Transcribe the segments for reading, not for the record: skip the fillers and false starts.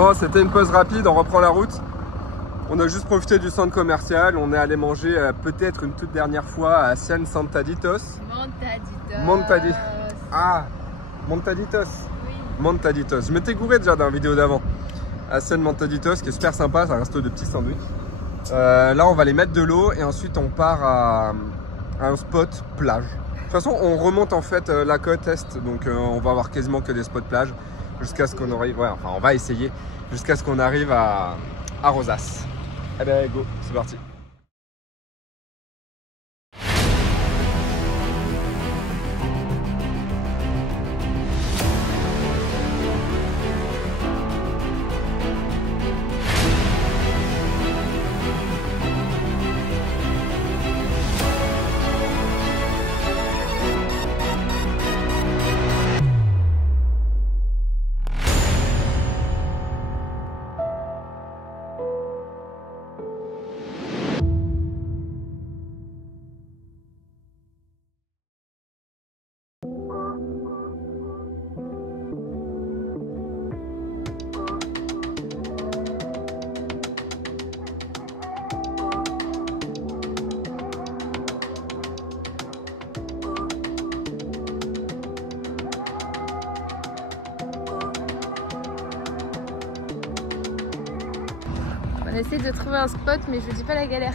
Bon, c'était une pause rapide, on reprend la route. On a juste profité du centre commercial. On est allé manger peut-être une toute dernière fois à San Montaditos. Montaditos. Oui. Montaditos. Je m'étais gouré déjà dans la vidéo d'avant. À San Montaditos, qui est super sympa, c'est un resto de petits sandwichs. Là, on va aller mettre de l'eau et ensuite on part à un spot plage. De toute façon, on remonte en fait la côte est, donc on va avoir quasiment que des spots plage jusqu'à ce qu'on arrive. Ouais, enfin, on va essayer jusqu'à ce qu'on arrive à Rosas. Eh ben, go, c'est parti. On essaie de trouver un spot, mais je vous dis pas la galère.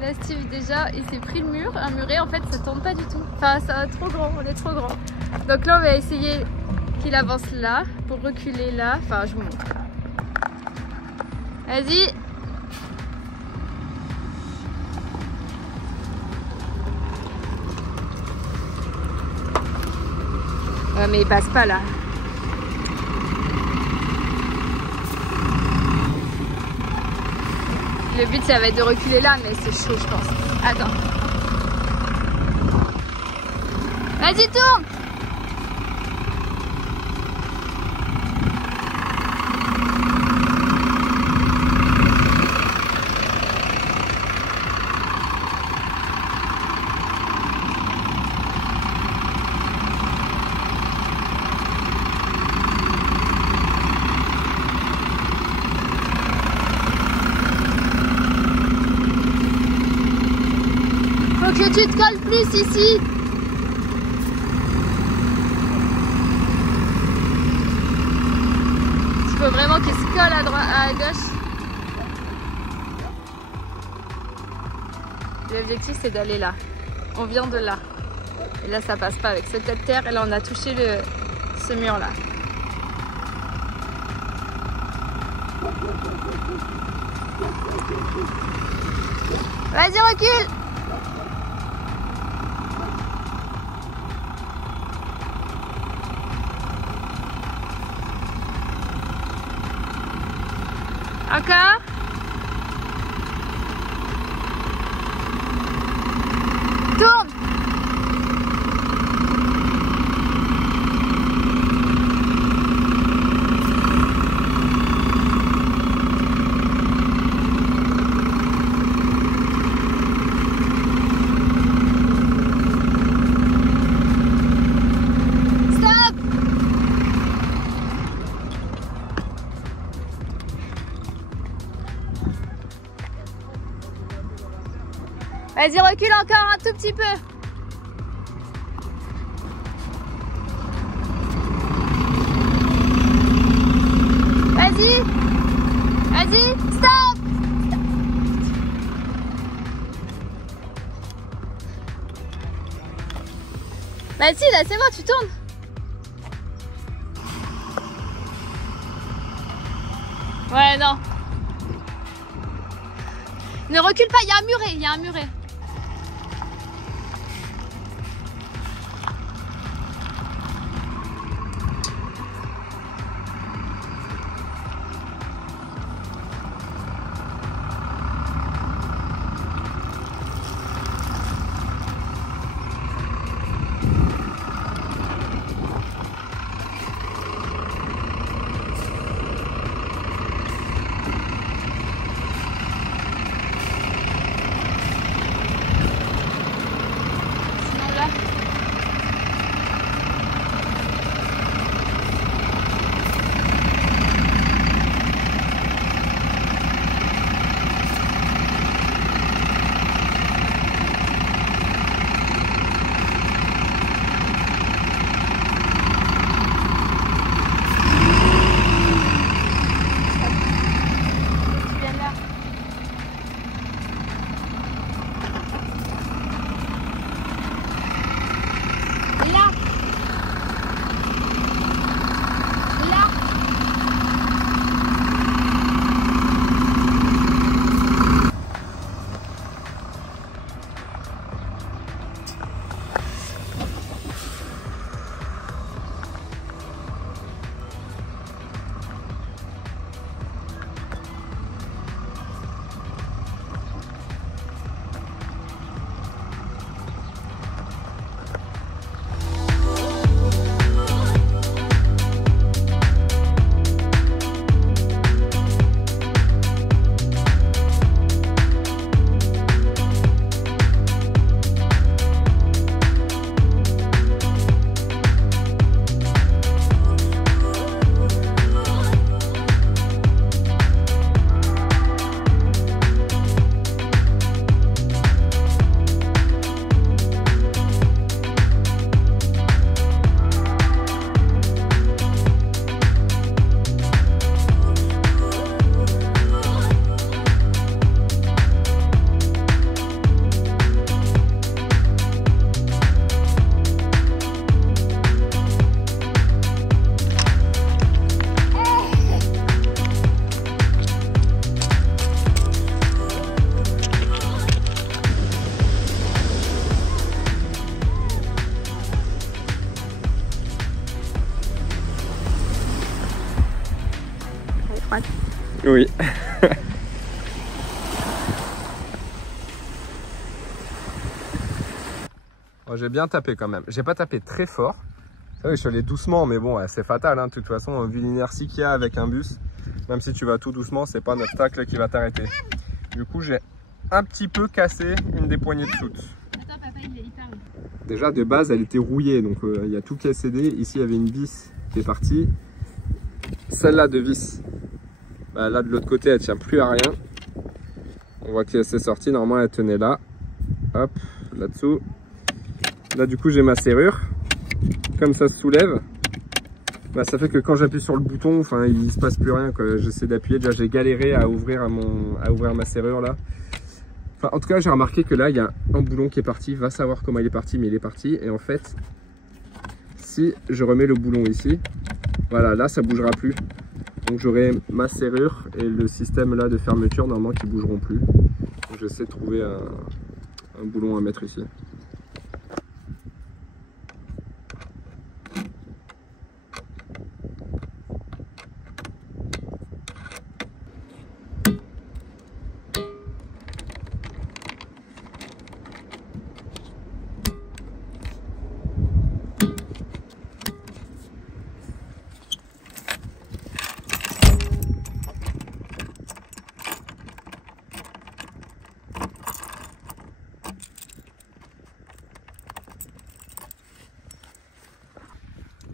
Là, Steve déjà, il s'est pris le mur. Un muret, en fait, ça tourne pas du tout. Enfin, ça trop grand, on est trop grand. Donc là, on va essayer qu'il avance là, pour reculer là. Enfin, je vous montre. Vas-y. Ouais, mais il passe pas là. Le but, ça va être de reculer là, mais c'est chaud, je pense. Attends. Vas-y, tourne! Que tu te colles plus ici. Il faut vraiment qu'il se colle à droite, à gauche. L'objectif c'est d'aller là. On vient de là. Et là ça passe pas avec ce tas de terre. Et là on a touché ce mur là. Vas-y, recule. Encore. Tourne. Stop. Vas-y, recule encore un tout petit peu. Vas-y. Vas-y, stop. Vas-y, là, c'est bon, tu tournes. Ouais, non. Ne recule pas, il y a un muret, il y a un muret. Oui. Bon, j'ai bien tapé quand même. J'ai pas tapé très fort. C'est vrai que je suis allé doucement, mais bon, c'est fatal. Hein. De toute façon, vu l'inertie qu'il y a avec un bus, même si tu vas tout doucement, c'est pas un obstacle qui va t'arrêter. Du coup, j'ai un petit peu cassé une des poignées de soute. Attends, papa, il est hyper lourd. Déjà, de base, elle était rouillée, donc il y a tout qui est cédé. Ici, il y avait une vis qui est partie. Celle-là de vis, bah, là de l'autre côté, elle tient plus à rien. On voit que c'est sorti. Normalement, elle tenait là. Hop, là-dessous. Là, du coup, j'ai ma serrure. Comme ça se soulève, bah, ça fait que quand j'appuie sur le bouton, enfin, il se passe plus rien. J'essaie d'appuyer. Déjà, j'ai galéré à ouvrir ma serrure là. Enfin, en tout cas, j'ai remarqué que là, il y a un boulon qui est parti. Va savoir comment il est parti, mais il est parti. Et en fait, si je remets le boulon ici, voilà, là, ça bougera plus. Donc, j'aurai ma serrure et le système là de fermeture normalement qui bougeront plus. Donc, j'essaie de trouver un boulon à mettre ici.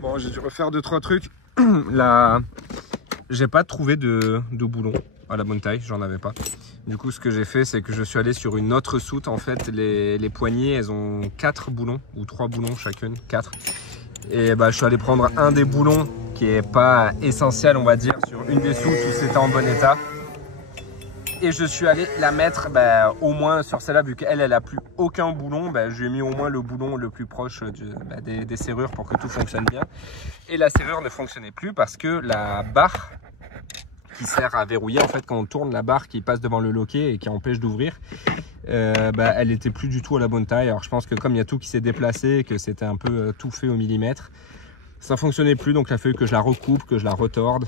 Bon, j'ai dû refaire 2-3 trucs. Là, j'ai pas trouvé de boulon à la bonne taille, j'en avais pas. Du coup, ce que j'ai fait, c'est que je suis allé sur une autre soute. En fait, les poignées, elles ont 4 boulons ou 3 boulons chacune, 4. Et bah, je suis allé prendre un des boulons qui est pas essentiel, on va dire, sur une des soutes où c'était en bon état. Et je suis allé la mettre au moins sur celle-là, vu qu'elle a plus aucun boulon, je lui ai mis au moins le boulon le plus proche des serrures pour que tout fonctionne bien. Et la serrure ne fonctionnait plus parce que la barre qui sert à verrouiller, en fait quand on tourne la barre qui passe devant le loquet et qui empêche d'ouvrir, elle n'était plus du tout à la bonne taille. Alors je pense que comme il y a tout qui s'est déplacé, que c'était un peu tout fait au millimètre, ça fonctionnait plus, donc il a fallu que je la recoupe, que je la retorde.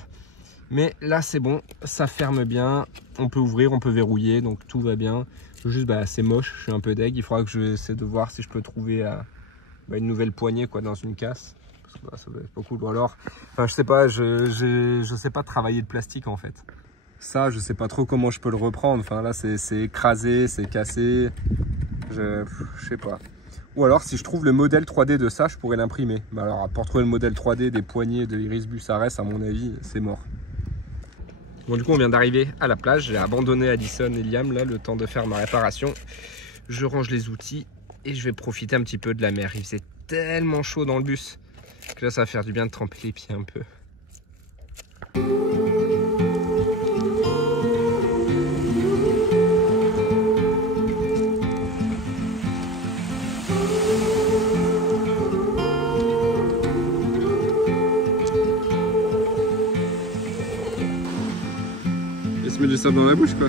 Mais là c'est bon, ça ferme bien, on peut ouvrir, on peut verrouiller, donc tout va bien. Juste c'est moche, je suis un peu deg, il faudra que j'essaie de voir si je peux trouver une nouvelle poignée dans une casse. Parce que, ça va être pas cool. Ou alors, enfin je sais pas, je sais pas travailler de plastique en fait. Ça je sais pas trop comment je peux le reprendre, enfin là c'est écrasé, c'est cassé, je sais pas. Ou alors si je trouve le modèle 3D de ça, je pourrais l'imprimer. Mais alors pour trouver le modèle 3D des poignées de Irisbus Ares, à mon avis, c'est mort. Bon, du coup on vient d'arriver à la plage, j'ai abandonné Addison et Liam là le temps de faire ma réparation. Je range les outils et je vais profiter un petit peu de la mer. Il faisait tellement chaud dans le bus que là ça va faire du bien de tremper les pieds un peu. Il se met du sable dans la bouche quoi.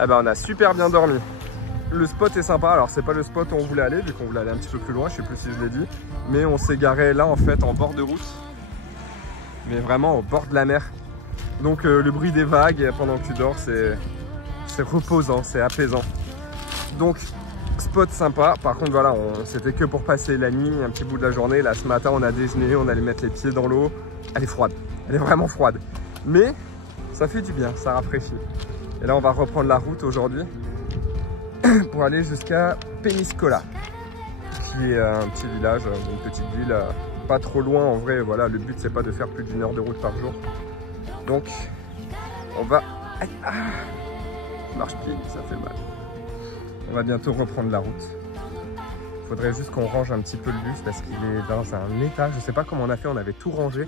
Ah bah on a super bien dormi. Le spot est sympa, alors c'est pas le spot où on voulait aller, vu qu'on voulait aller un petit peu plus loin, je sais plus si je l'ai dit. Mais on s'est garé là en fait en bord de route. Mais vraiment au bord de la mer. Donc le bruit des vagues pendant que tu dors, c'est reposant, c'est apaisant. Donc spot sympa, par contre voilà, c'était que pour passer la nuit, un petit bout de la journée. Là ce matin on a déjeuné, on allait mettre les pieds dans l'eau. Elle est froide, elle est vraiment froide. Mais ça fait du bien, ça rafraîchit. Et là on va reprendre la route aujourd'hui pour aller jusqu'à Peñíscola. petit village, une petite ville, pas trop loin en vrai. Voilà, le but c'est pas de faire plus d'1 heure de route par jour. Donc on va... marche-pied, ça fait mal. On va bientôt reprendre la route. Il faudrait juste qu'on range un petit peu le bus parce qu'il est dans un état. Je sais pas comment on a fait, on avait tout rangé.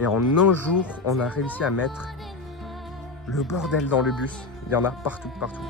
Et en un jour, on a réussi à mettre le bordel dans le bus. Il y en a partout, partout.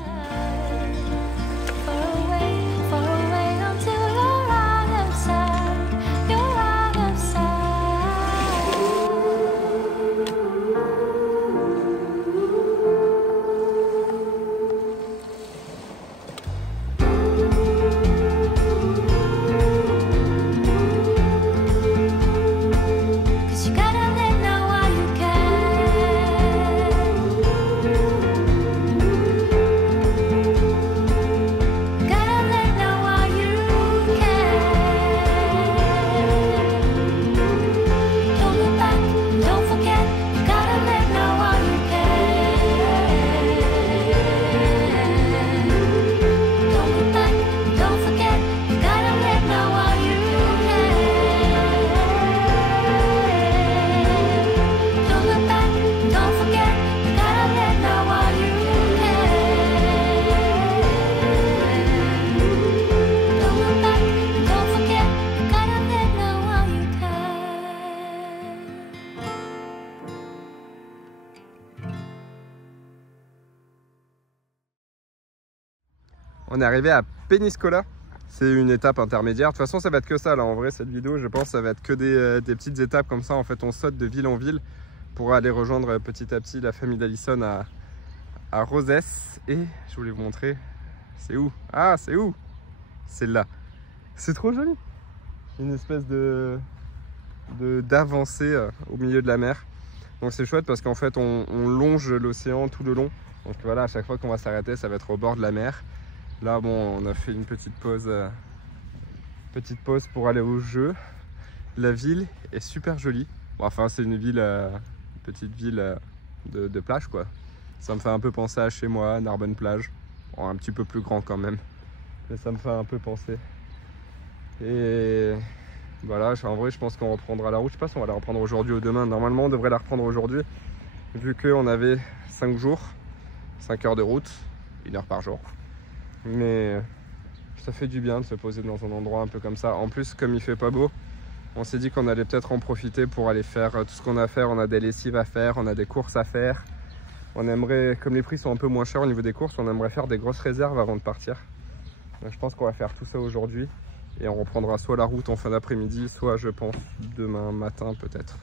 On est arrivé à Peñíscola, c'est une étape intermédiaire. De toute façon, ça va être que ça là. En vrai, cette vidéo, je pense, ça va être que des petites étapes comme ça. En fait, on saute de ville en ville pour aller rejoindre petit à petit la famille d'Alison à Roses. Et je voulais vous montrer, c'est où? Ah, c'est où? C'est là. C'est trop joli. Une espèce d'avancée au milieu de la mer. Donc c'est chouette parce qu'en fait, on longe l'océan tout le long. Donc voilà, à chaque fois qu'on va s'arrêter, ça va être au bord de la mer. Là, bon, on a fait une petite pause pour aller au jeu. La ville est super jolie. Bon, enfin, c'est une ville, petite ville de plage, quoi. Ça me fait un peu penser à chez moi, Narbonne plage. Bon, un petit peu plus grand quand même, mais ça me fait un peu penser. Et voilà, en vrai, je pense qu'on reprendra la route. Je sais pas si on va la reprendre aujourd'hui ou demain. Normalement, on devrait la reprendre aujourd'hui, vu qu'on avait 5 jours, 5 heures de route, 1 heure par jour. Mais ça fait du bien de se poser dans un endroit un peu comme ça. En plus, comme il fait pas beau, on s'est dit qu'on allait peut-être en profiter pour aller faire tout ce qu'on a à faire. On a des lessives à faire, on a des courses à faire. On aimerait, comme les prix sont un peu moins chers au niveau des courses, on aimerait faire des grosses réserves avant de partir. Donc je pense qu'on va faire tout ça aujourd'hui. Et on reprendra soit la route en fin d'après-midi, soit je pense demain matin peut-être.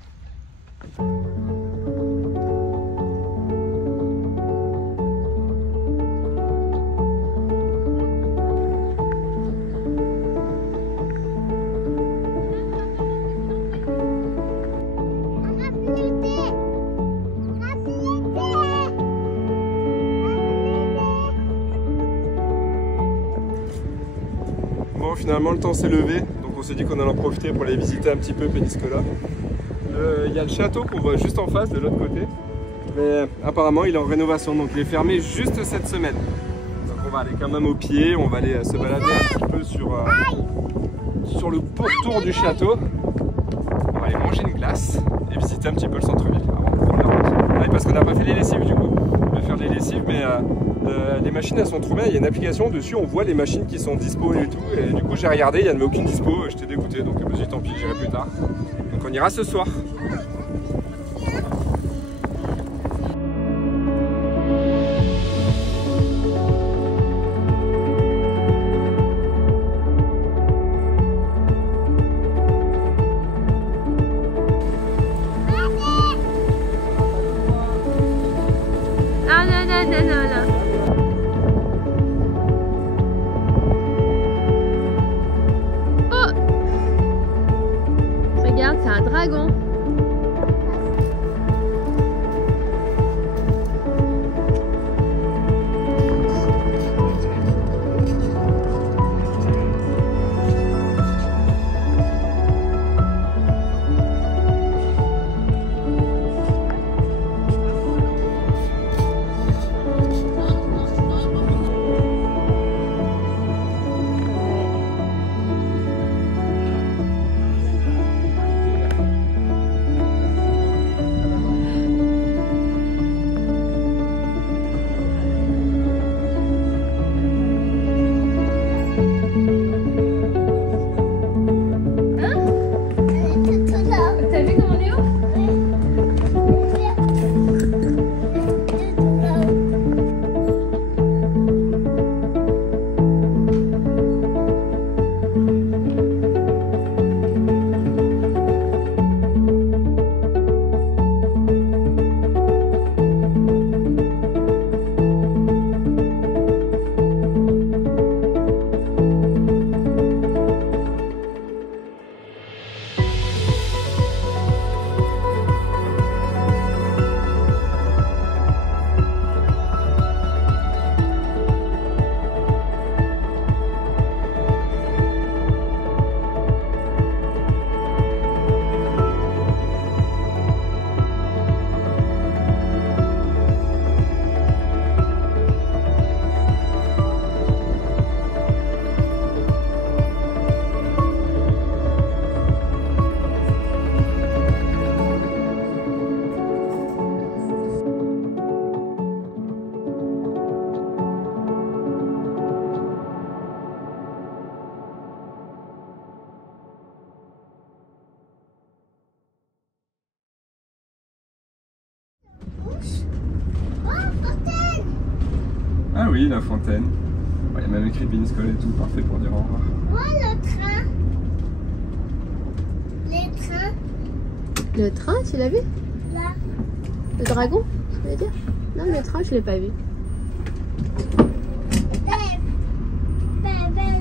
Bon, finalement le temps s'est levé, donc on s'est dit qu'on allait en profiter pour aller visiter un petit peu Peñíscola. Il y a le château qu'on voit juste en face de l'autre côté, mais apparemment il est en rénovation, donc il est fermé juste cette semaine. Donc on va aller quand même au pied, on va aller se balader un petit peu sur le pourtour du château. On va aller manger une glace et visiter un petit peu le centre-ville avant de prendre la route. Ah oui, parce qu'on n'a pas fait les lessives du coup. On va faire les lessives, mais les machines elles sont trop bien. Il y a une application dessus, on voit les machines qui sont dispo et tout. Et du coup j'ai regardé, il n'y en avait aucune dispo, j'étais dégoûté, donc vas-y tant pis, j'irai plus tard. Donc on ira ce soir. Regarde, c'est un dragon. Ah oui, la fontaine. Il y a même écrit Pinskoll et tout, parfait pour dire au revoir. Oh, le train. Les trains, Le train, tu l'as vu? là. Le dragon, tu veux dire? Non, le train, je l'ai pas vu.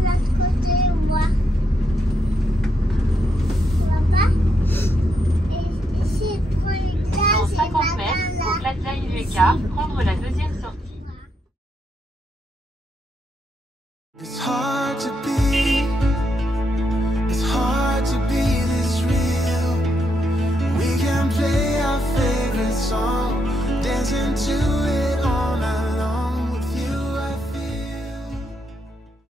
L'autre côté, on voit. On voit pas? Et ici, il prend une Dans glace et 50 mètres, au Plaza Iveka, prendre la deuxième sortie.